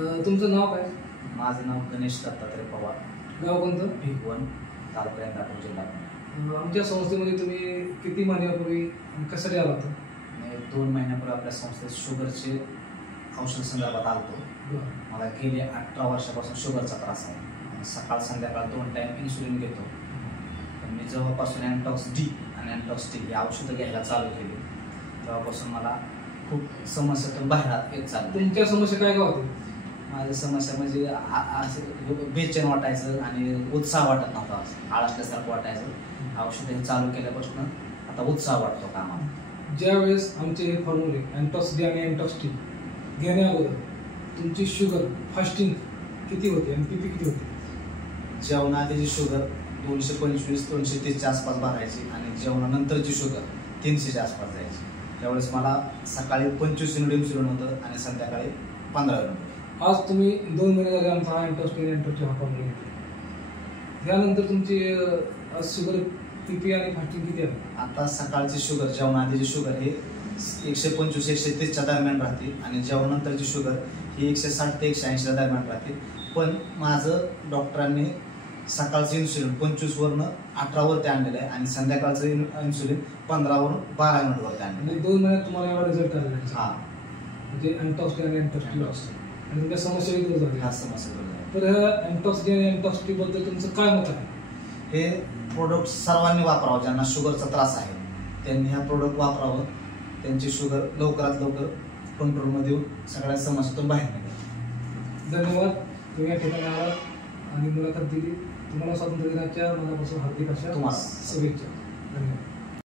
तुमचं नाव काय? माझं नाव गणेश दत्तात्रय पवार, गाव कोणतं? भिगवण, तालुका इंदापूर, जिल्हा पुणे. आमच्या संस्थेमध्ये तुम्ही किती महिन्यापूर्वी कशासाठी आला होता? मी 2 महिन्यापूर्वी आपल्या संस्थेत शुगरचे औषध संदर्भात आलतो. मला गेले 18 वर्षापासून शुगरचा त्रास आहे. सकाळ संध्याकाळ 2 टाइम इन्सुलिन घेतो. मी जेव्हापासून अँटॉक्स डी आणि अँटॉक्स टी ही औषधं घ्यायला चालू केली तेव्हापासून मला खूप समस्यातून बाहेर येत चालली. तुमच्या समस्या काय काय होते? माझी समस्या म्हणजे असं बेचैन वाटायचं आणि उत्साह वाटत नव्हता, आळसल्यासारखं वाटायचं. औषधं चालू केल्यापासून आता उत्साह वाटतो कामाला. ज्यावेळेस आमचे हे फॉर्म्युले अँटॉक्स डी आणि अँटॉक्स टी घेण्या अगोदर तुमची शुगर फास्टिंग किती होती आणि किती होती? जेवणाआधीची शुगर 225-230च्या आसपास भरायची आणि जेवणानंतरची शुगर 300च्या आसपास जायची. त्यावेळेस मला सकाळी 25 युनिट इन्सुलिन होतं आणि संध्याकाळी 15 युनिट. आज तुम्ही 2 महिने झाले आमचा हा अँटॉक्स टी आणि अँटॉक्स टी हा फॉर्म्युला घेतला. त्यानंतर तुमची शुगर पीपी आणि फास्टिंग किती आहे? आता सकाळची शुगर जेवणाआधीची शुगर ही 125-130च्या दरम्यान राहते आणि जेवणानंतरची शुगर ही 160 ते 180च्या दरम्यान राहते. पण माझं डॉक्टरांनी सकाळचं इन्सुलिन 25वरनं 18वरती आणलेलं आहे आणि संध्याकाळचं इन्सुलिन 15वरून 12 युनिटवरती आणलेलं आहे. 2 महिन्यात तुम्हाला एवढा रिझल्ट आलेला आहे? हां, म्हणजे अँटॉक्स टी आणि अँटॉक्स टी आणि तुमच्या समस्या दूर झाली. हा समस्या दूर झाली. तर ह्या अँटॉक्स टी आणि अँटॉक्स टी बद्दल तुमचं काय मत आहे? हे प्रोडक्ट सर्वांनी वापरावं. ज्यांना शुगरचा त्रास आहे त्यांनी हा प्रोडक्ट वापरावं. त्यांची शुगर लवकरात लवकर कंट्रोलमध्ये येऊन सगळ्या समस्यातून बाहेर निघेल. धन्यवाद. तुम्ही या ठिकाणी आलात आणि मुलाखत दिली. तुम्हाला स्वातंत्र्य दिनाच्या मनापासून हार्दिक अशा तुम्हाला शुभेच्छा. धन्यवाद.